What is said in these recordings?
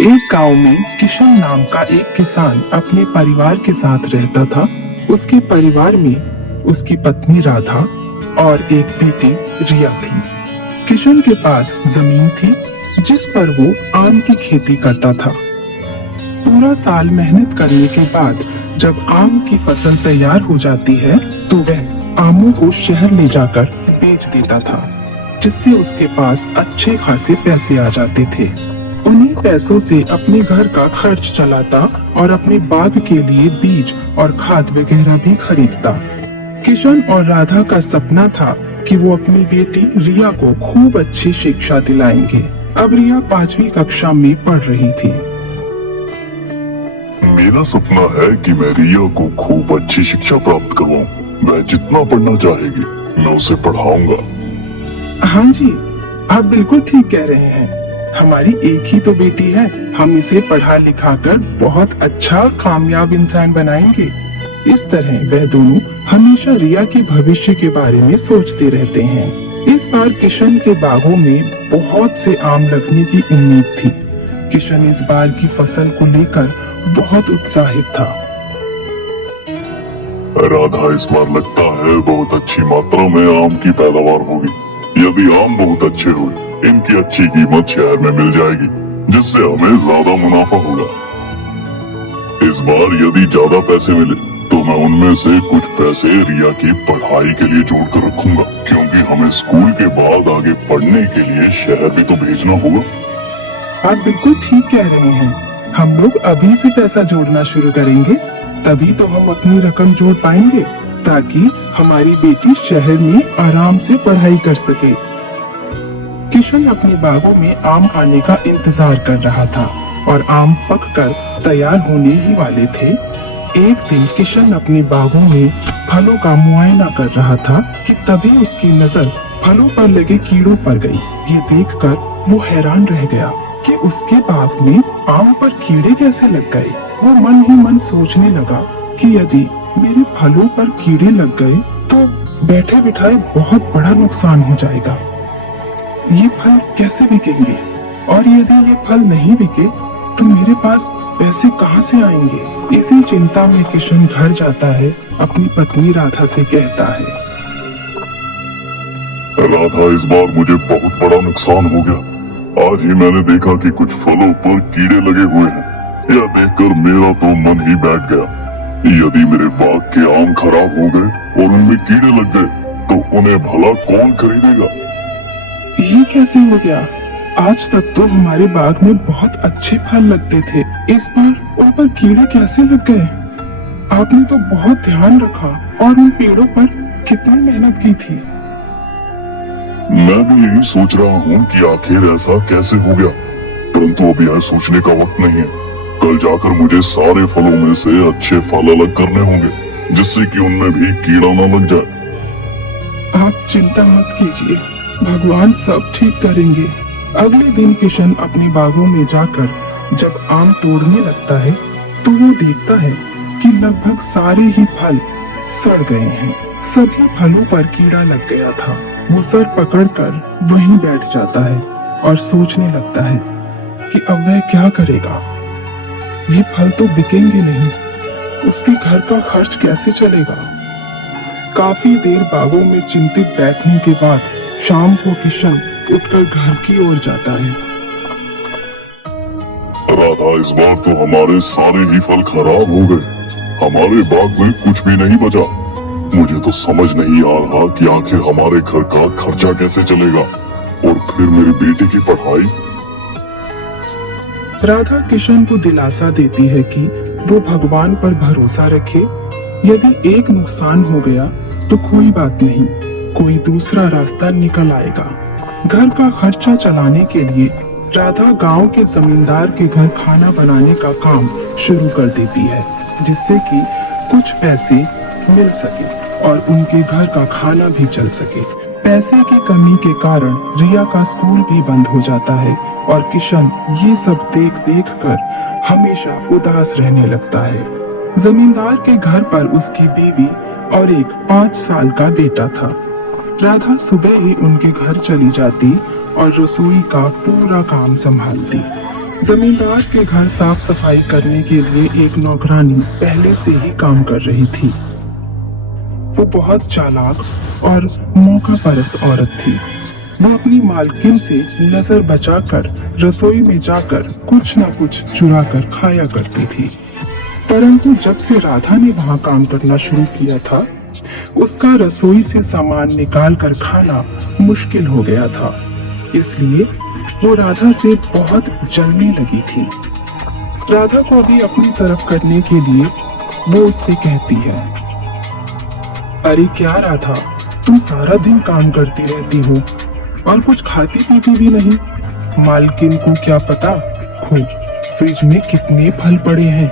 एक गांव में किशन नाम का एक किसान अपने परिवार के साथ रहता था। उसके परिवार में उसकी पत्नी राधा और एक बेटी रिया थी। किशन के पास जमीन थी जिस पर वो आम की खेती करता था। पूरा साल मेहनत करने के बाद जब आम की फसल तैयार हो जाती है तो वह आमों को शहर ले जाकर बेच देता था, जिससे उसके पास अच्छे खासे पैसे आ जाते थे। उन्हीं पैसों से अपने घर का खर्च चलाता और अपने बाग के लिए बीज और खाद वगैरह भी खरीदता। किशन और राधा का सपना था कि वो अपनी बेटी रिया को खूब अच्छी शिक्षा दिलाएंगे। अब रिया 5वीं कक्षा में पढ़ रही थी। मेरा सपना है कि मैं रिया को खूब अच्छी शिक्षा प्राप्त करवाऊं। वह जितना पढ़ना चाहेगी मैं उसे पढ़ाऊंगा। हाँ जी, आप बिल्कुल ठीक कह रहे हैं। हमारी एक ही तो बेटी है, हम इसे पढ़ा लिखा कर बहुत अच्छा कामयाब इंसान बनाएंगे। इस तरह वह दोनों हमेशा रिया के भविष्य के बारे में सोचते रहते हैं। इस बार किशन के बागों में बहुत से आम लगने की उम्मीद थी। किशन इस बार की फसल को लेकर बहुत उत्साहित था। राधा, इस बार लगता है बहुत अच्छी मात्रा में आम की पैदावार होगी। यदि आम बहुत अच्छे हुए, इनकी अच्छी कीमत शहर में मिल जाएगी, जिससे हमें ज्यादा मुनाफा होगा। इस बार यदि ज्यादा पैसे मिले तो मैं उनमें से कुछ पैसे रिया की पढ़ाई के लिए जोड़ कर रखूंगा, क्योंकि हमें स्कूल के बाद आगे पढ़ने के लिए शहर भी तो भेजना होगा। आप बिल्कुल ठीक कह रहे हैं। हम लोग अभी से पैसा जोड़ना शुरू करेंगे, तभी तो हम अपनी रकम जोड़ पाएंगे, ताकि हमारी बेटी शहर में आराम से पढ़ाई कर सके। किशन अपने बागों में आम आने का इंतजार कर रहा था और आम पककर तैयार होने ही वाले थे। एक दिन किशन अपने बागों में फलों का मुआयना कर रहा था कि तभी उसकी नजर फलों पर लगे कीड़ों पर गई। ये देखकर वो हैरान रह गया कि उसके बाग में आम पर कीड़े कैसे लग गए। वो मन ही मन सोचने लगा कि यदि मेरे फलों पर कीड़े लग गए तो बैठे बिठाए बहुत बड़ा नुकसान हो जाएगा। ये फल कैसे बिकेंगे, और यदि ये फल नहीं बिके तो मेरे पास पैसे कहाँ से आएंगे। इसी चिंता में किशन घर जाता है, अपनी पत्नी राधा से कहता है, राधा, इस बार मुझे बहुत बड़ा नुकसान हो गया। आज ही मैंने देखा कि कुछ फलों पर कीड़े लगे हुए हैं। यह देखकर मेरा तो मन ही बैठ गया। यदि मेरे बाग के आम खराब हो गए और उनमें कीड़े लग गए तो उन्हें भला कौन खरीदेगा। ये कैसे हो गया? आज तक तो हमारे बाग में बहुत अच्छे फल लगते थे, इस बार उन पर कीड़े कैसे लग गए? आपने तो बहुत ध्यान रखा और उन पेड़ों पर कितनी मेहनत की थी। मैं भी यही सोच रहा हूँ कि आखिर ऐसा कैसे हो गया, परंतु अब यह सोचने का वक्त नहीं है। कल जाकर मुझे सारे फलों में से अच्छे फल अलग करने होंगे, जिससे कि उनमें भी कीड़ा न लग जाए। आप चिंता मत कीजिए, भगवान सब ठीक करेंगे। अगले दिन किशन अपने बागों में जाकर जब आम तोड़ने लगता है तो वो देखता है कि लगभग सारे ही फल सड़ गए हैं। सभी फलों पर कीड़ा लग गया था। वो सर पकड़कर वहीं बैठ जाता है और सोचने लगता है कि अब वह क्या करेगा। ये फल तो बिकेंगे नहीं, उसके घर का खर्च कैसे चलेगा। काफी देर बागों में चिंतित बैठने के बाद शाम को किशन उठकर घर की ओर जाता है। राधा, इस बार तो हमारे सारे ही फल खराब हो गए। हमारे बाग में कुछ भी नहीं बचा। मुझे तो समझ नहीं आ रहा कि आखिर हमारे घर का खर्चा कैसे चलेगा, और फिर मेरी बेटी की पढ़ाई। राधा किशन को दिलासा देती है कि वो भगवान पर भरोसा रखे। यदि एक नुकसान हो गया तो कोई बात नहीं, कोई दूसरा रास्ता निकल आएगा। घर का खर्चा चलाने के लिए राधा गांव के जमींदार के घर खाना बनाने का काम शुरू कर देती है, जिससे कि कुछ पैसे मिल सके और उनके घर का खाना भी चल सके। पैसे की कमी के कारण रिया का स्कूल भी बंद हो जाता है और किशन ये सब देख देख कर हमेशा उदास रहने लगता है। जमींदार के घर पर उसकी बीवी और एक 5 साल का बेटा था। राधा सुबह ही उनके घर चली जाती और रसोई का पूरा काम संभालती। जमींदार के घर साफ सफाई करने के लिए एक नौकरानी पहले से ही काम कर रही थी। वो बहुत चालाक और मौका परस्त औरत थी। वो अपनी मालकिन से नजर बचाकर रसोई में जाकर कुछ न कुछ चुरा कर खाया करती थी। परंतु जब से राधा ने वहां काम करना शुरू किया था, उसका रसोई से सामान निकाल कर खाना मुश्किल हो गया था। इसलिए वो राधा से बहुत जलने लगी थी। राधा को भी अपनी तरफ करने के लिए वो उससे कहती है, अरे क्या राधा, तुम सारा दिन काम करती रहती हो और कुछ खाती पीती भी नहीं। मालकिन को क्या पता हो फ्रिज में कितने फल पड़े हैं।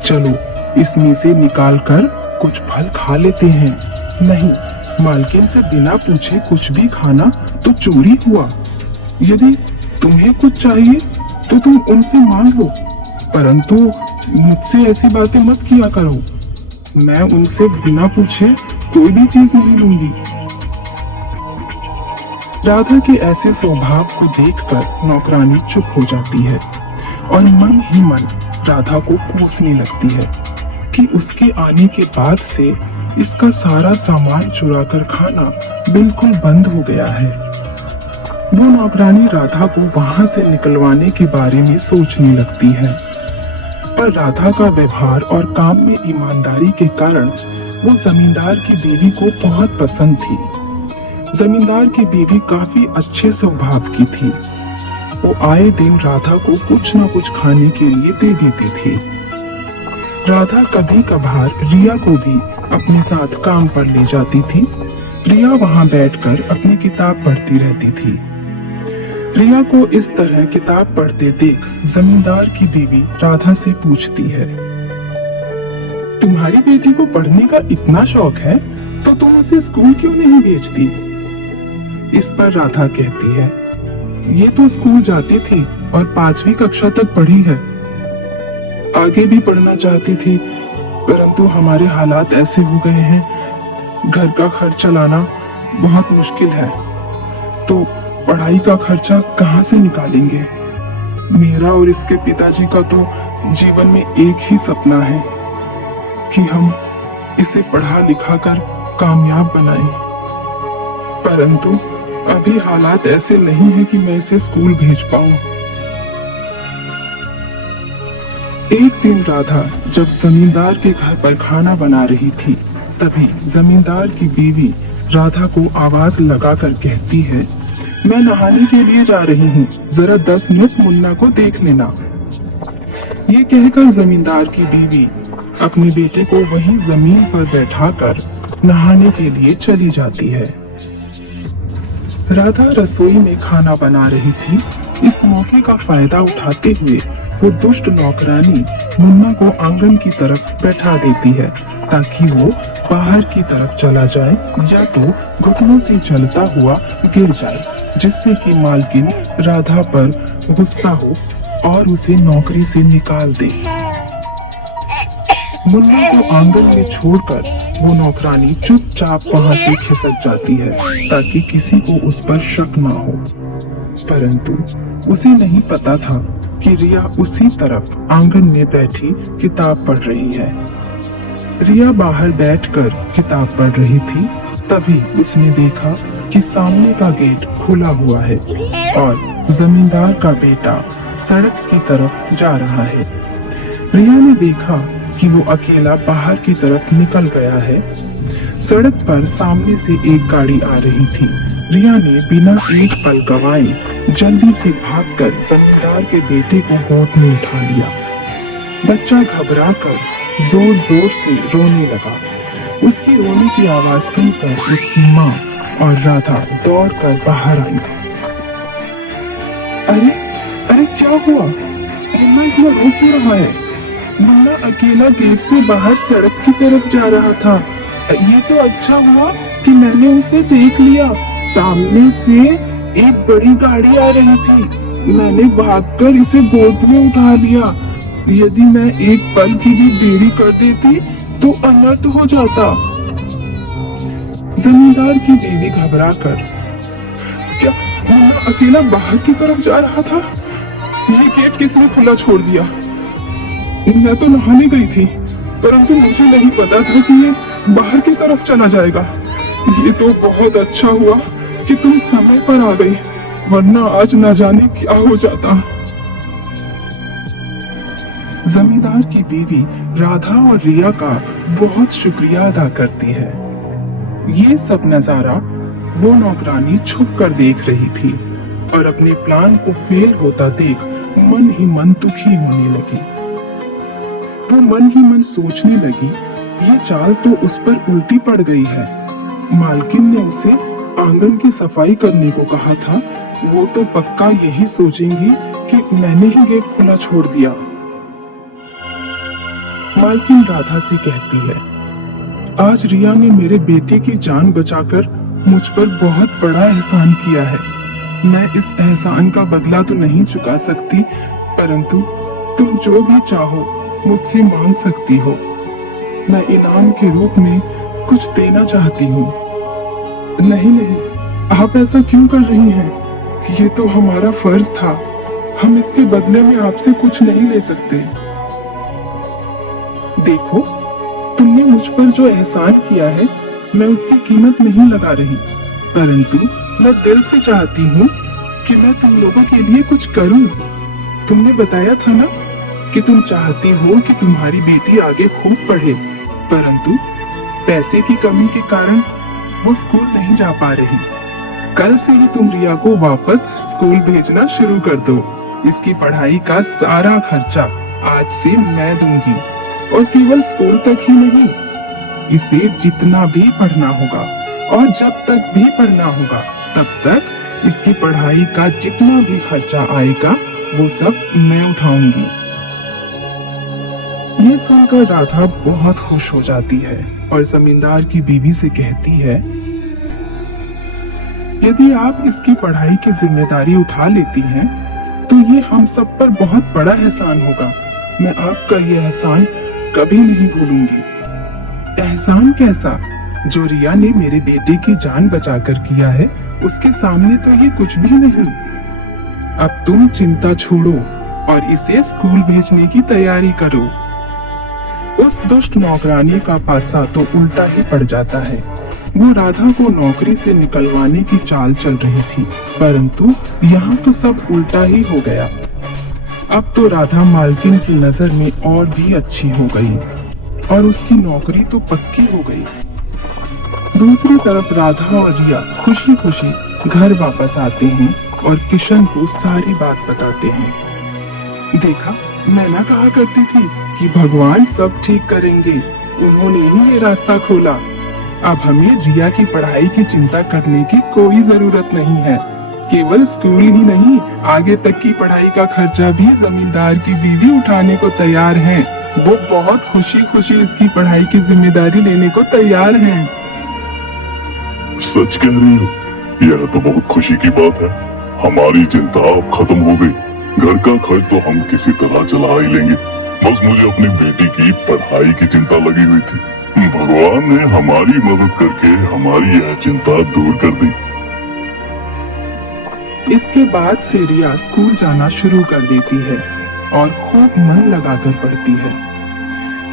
चलो इसमें से निकाल कर कुछ फल खा लेते हैं। नहीं, मालकिन से बिना पूछे कुछ भी खाना तो चोरी हुआ। यदि तुम्हें कुछ चाहिए तो तुम उनसे मांग लो, परंतु मुझसे ऐसी बातें मत किया करो। मैं उनसे बिना पूछे कोई भी चीज नहीं लूंगी। राधा के ऐसे स्वभाव को देखकर नौकरानी चुप हो जाती है और मन ही मन राधा को कोसने लगती है कि उसके आने के बाद से इसका सारा सामान चुरा कर खाना बिल्कुल बंद हो गया है। वो नौकरानी राधा को वहां से निकलवाने के बारे में सोचने लगती है, पर राधा का व्यवहार और काम में ईमानदारी के कारण वो जमींदार की बीवी को बहुत पसंद थी। जमींदार की बीवी काफी अच्छे स्वभाव की थी। वो आए दिन राधा को कुछ न कुछ खाने के लिए दे देती थी। राधा कभी कभार रिया को भी अपने साथ काम पर ले जाती थी। रिया वहां बैठकर अपनी किताब पढ़ती रहती थी। रिया को इस तरह किताब पढ़ते देख जमींदार की बीवी राधा से पूछती है, तुम्हारी बेटी को पढ़ने का इतना शौक है तो तुम उसे स्कूल क्यों नहीं भेजती? इस पर राधा कहती है, ये तो स्कूल जाती थी और 5वीं कक्षा तक पढ़ी है। आगे भी पढ़ना चाहती थी, परंतु हमारे हालात ऐसे हो गए हैं, घर का खर्च चलाना बहुत मुश्किल है, तो पढ़ाई का खर्चा कहाँ से निकालेंगे? मेरा और इसके पिताजी का तो जीवन में एक ही सपना है कि हम इसे पढ़ा लिखा कर कामयाब बनाएं। परंतु अभी हालात ऐसे नहीं है कि मैं इसे स्कूल भेज पाऊं। एक दिन राधा जब जमींदार के घर पर खाना बना रही थी, तभी जमींदार की बीवी राधा को आवाज लगाकर कहती है, मैं नहाने के लिए जा रही हूँ, जरा 10 मिनट मुन्ना को देख लेना। ये कहकर जमींदार की बीवी अपने बेटे को वहीं जमीन पर बैठाकर नहाने के लिए चली जाती है। राधा रसोई में खाना बना रही थी। इस मौके का फायदा उठाते हुए वो दुष्ट नौकरानी मुन्ना को आंगन की तरफ बैठा देती है ताकि वो बाहर की तरफ चला जाए या तो घुटनों से जलता हुआ गिर जाए, जिससे कि मालकिन राधा पर गुस्सा हो और उसे नौकरी से निकाल दे। मुन्ना को आंगन में छोड़कर वो नौकरानी चुपचाप वहां से खिसक जाती है ताकि किसी को उस पर शक ना हो। परंतु उसे नहीं पता था कि रिया उसी तरफ आंगन में बैठी किताब पढ़ रही है। रिया बाहर बैठकर किताब पढ़ रही थी, तभी उसने देखा कि सामने का गेट खुला हुआ है और जमींदार का बेटा सड़क की तरफ जा रहा है। रिया ने देखा कि वो अकेला बाहर की तरफ निकल गया है। सड़क पर सामने से एक गाड़ी आ रही थी। रिया ने बिना एक पल गवाए जल्दी से भागकर जमींदार के बेटे को गोद में उठा लिया। बच्चा घबराकर जोर जोर से रोने लगा। उसकी रोने की आवाज सुनकर उसकी माँ और राधा दौड़कर बाहर आई। अरे अरे क्या हुआ? मुन्ना इतना रो क्यों रहा है? मुन्ना अकेला गेट से बाहर सड़क की तरफ जा रहा था। ये तो अच्छा हुआ कि मैंने उसे देख लिया। सामने से एक बड़ी गाड़ी आ रही थी। मैंने भागकर इसे गोद में उठा लिया। यदि मैं एक पल की भी देरी कर देती तो अनर्थ हो जाता। जमींदार की बीवी घबराकर, क्या मुन्ना अकेला बाहर की तरफ जा रहा था? ये गेट किसने खुला छोड़ दिया? मैं तो नहाने गई थी, परंतु मुझे नहीं पता था कि ये बाहर की तरफ चला जाएगा। ये तो बहुत अच्छा हुआ कि तुम समय पर आ गई, वरना आज न जाने क्या हो जाता। जमींदार की बीवी राधा और रिया का बहुत शुक्रिया अदा करती है। ये सब नजारा वो नौकरानी छुप कर देख रही थी और अपने प्लान को फेल होता देख मन ही मन दुखी होने लगी। वो मन ही मन सोचने लगी, ये चाल तो उस पर उल्टी पड़ गई है। मालकिन ने उसे आंगन की सफाई करने को कहा था, वो तो पक्का यही सोचेंगी कि मैंने ही गेट खुला छोड़ दिया। मालकिन राधा से कहती है, आज रिया ने मेरे बेटे की जान बचाकर मुझ पर बहुत बड़ा एहसान किया है। मैं इस एहसान का बदला तो नहीं चुका सकती, परंतु तुम जो भी चाहो मुझसे मांग सकती हो। मैं इनाम के रूप में कुछ देना चाहती हूँ। नहीं नहीं, आप ऐसा क्यों कर रही हैं? ये तो हमारा फर्ज था, हम इसके बदले में आपसे कुछ नहीं ले सकते। देखो, तुमने मुझ पर जो एहसान किया है, मैं उसकी कीमत नहीं लगा रही, परंतु मैं दिल से चाहती हूँ कि मैं तुम लोगों के लिए कुछ करूँ। तुमने बताया था ना कि तुम चाहती हो कि तुम्हारी बेटी आगे खूब पढ़े, परंतु पैसे की कमी के कारण वो स्कूल नहीं जा पा रही। कल से ही तुम रिया को वापस स्कूल भेजना शुरू कर दो। इसकी पढ़ाई का सारा खर्चा आज से मैं दूंगी, और केवल स्कूल तक ही नहीं, इसे जितना भी पढ़ना होगा और जब तक भी पढ़ना होगा तब तक इसकी पढ़ाई का जितना भी खर्चा आएगा वो सब मैं उठाऊंगी। ये सुनकर राधा बहुत खुश हो जाती है और जमींदार की बीवी से कहती है, यदि आप इसकी पढ़ाई की जिम्मेदारी उठा लेती हैं, तो ये हम सब पर बहुत बड़ा एहसान होगा। मैं आपका ये एहसान कभी नहीं भूलूंगी। एहसान कैसा? जो रिया ने मेरे बेटे की जान बचाकर किया है, उसके सामने तो ये कुछ भी नहीं। अब तुम चिंता छोड़ो और इसे स्कूल भेजने की तैयारी करो। उस दुष्ट नौकरानी का पासा तो उल्टा ही पड़ जाता है। वो राधा को नौकरी से निकलवाने की चाल चल रही थी, परंतु यहाँ तो सब उल्टा ही हो गया। अब तो राधा मालकिन की नजर में और भी अच्छी हो गई और उसकी नौकरी तो पक्की हो गई। दूसरी तरफ राधा और रिया खुशी खुशी घर वापस आते हैं और किशन को सारी बात बताते हैं। देखा, मैं ना कहा करती थी कि भगवान सब ठीक करेंगे, उन्होंने ही ये रास्ता खोला। अब हमें रिया की पढ़ाई की चिंता करने की कोई जरूरत नहीं है। केवल स्कूल ही नहीं, आगे तक की पढ़ाई का खर्चा भी जमींदार की बीवी उठाने को तैयार है। वो बहुत खुशी खुशी इसकी पढ़ाई की जिम्मेदारी लेने को तैयार हैं। सच कह रही हो, यह तो बहुत खुशी की बात है। हमारी चिंता अब खत्म हो गई। घर का खर्च तो हम किसी तरह चला ही लेंगे। बस मुझे अपनी बेटी की पढ़ाई की चिंता लगी हुई थी। भगवान ने हमारी मदद करके हमारी यह चिंता दूर कर दी। इसके बाद से रिया स्कूल जाना शुरू कर देती है और खूब मन लगाकर पढ़ती है।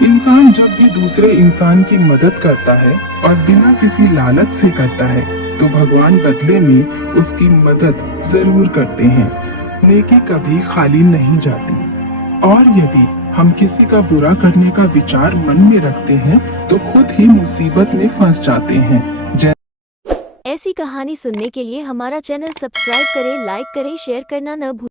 इंसान जब भी दूसरे इंसान की मदद करता है और बिना किसी लालच से करता है, तो भगवान बदले में उसकी मदद जरूर करते हैं। नेकी कभी खाली नहीं जाती। और यदि हम किसी का बुरा करने का विचार मन में रखते हैं, तो खुद ही मुसीबत में फंस जाते हैं। ऐसी कहानी सुनने के लिए हमारा चैनल सब्सक्राइब करें, लाइक करें, शेयर करना न भूलें।